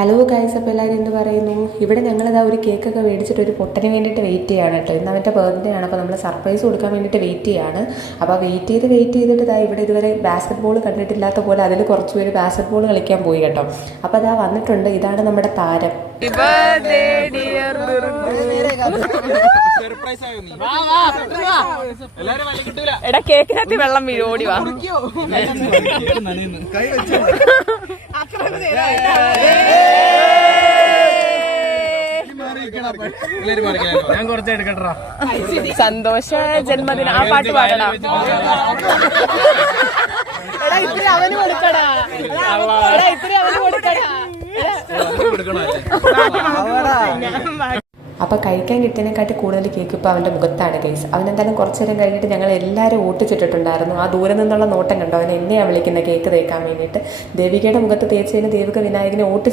Hello guys, അപ്പോൾ എല്ലാവരും എന്ത് പറയുന്നു? ഇവിടെ ഞങ്ങളിതാ ഒരു കേക്കൊക്കെ മേടിച്ചിട്ട് ഒരു പൊട്ടന് വേണ്ടിയിട്ട് വെയിറ്റ് ചെയ്യാണ് കേട്ടോ. ഇന്ന് അവൻ്റെ ബർത്ത്ഡേ ആണ്. അപ്പോൾ നമ്മൾ സർപ്രൈസ് കൊടുക്കാൻ വേണ്ടിയിട്ട് വെയിറ്റ് ചെയ്യാണ്. അപ്പോൾ വെയിറ്റ് ചെയ്തിട്ട് ഇതാ ഇവിടെ ഇതുവരെ ബാസ്കറ്റ് ബോൾ കണ്ടിട്ടില്ലാത്ത പോലെ അതിൽ കുറച്ച് പേര് ബാസ്കറ്റ് ബോൾ കളിക്കാൻ പോയി കേട്ടോ. അപ്പോൾ അതാ വന്നിട്ടുണ്ട്. ഇതാണ് നമ്മുടെ താരം. എടാ കേക്കിനകത്ത് വെള്ളം വീഴും, ഓടി വാ. ഞാൻ കുറച്ച് എടുക്കട്ടാ. സന്തോഷ ജന്മദിനം ആ പാട്ട് പാടടാ. എടാ ഇത്തിരി അവന് കൊടുക്കടാ. എടാ ഇത്തിരി അവന് കൊടുക്കടാ. അപ്പോൾ കഴിക്കാൻ കിട്ടിയതിനെക്കാട്ടി കൂടുതൽ കേക്ക് ഇപ്പോൾ അവൻ്റെ മുഖത്താണ് ഗൈസ്. അവനെന്തായാലും കുറച്ച് നേരം കഴിഞ്ഞിട്ട് ഞങ്ങൾ എല്ലാവരും ഓട്ടിച്ചിട്ടിട്ടുണ്ടായിരുന്നു. ആ ദൂരെ നിന്നുള്ള നോട്ടം കണ്ടോ, അവൻ എന്നെയാണ് വിളിക്കുന്നത് കേക്ക് തേക്കാൻ വേണ്ടിയിട്ട്. ദേവികയുടെ മുഖത്ത് തേച്ചതിന് ദേവിക വിനായകനെ ഓട്ടിച്ച്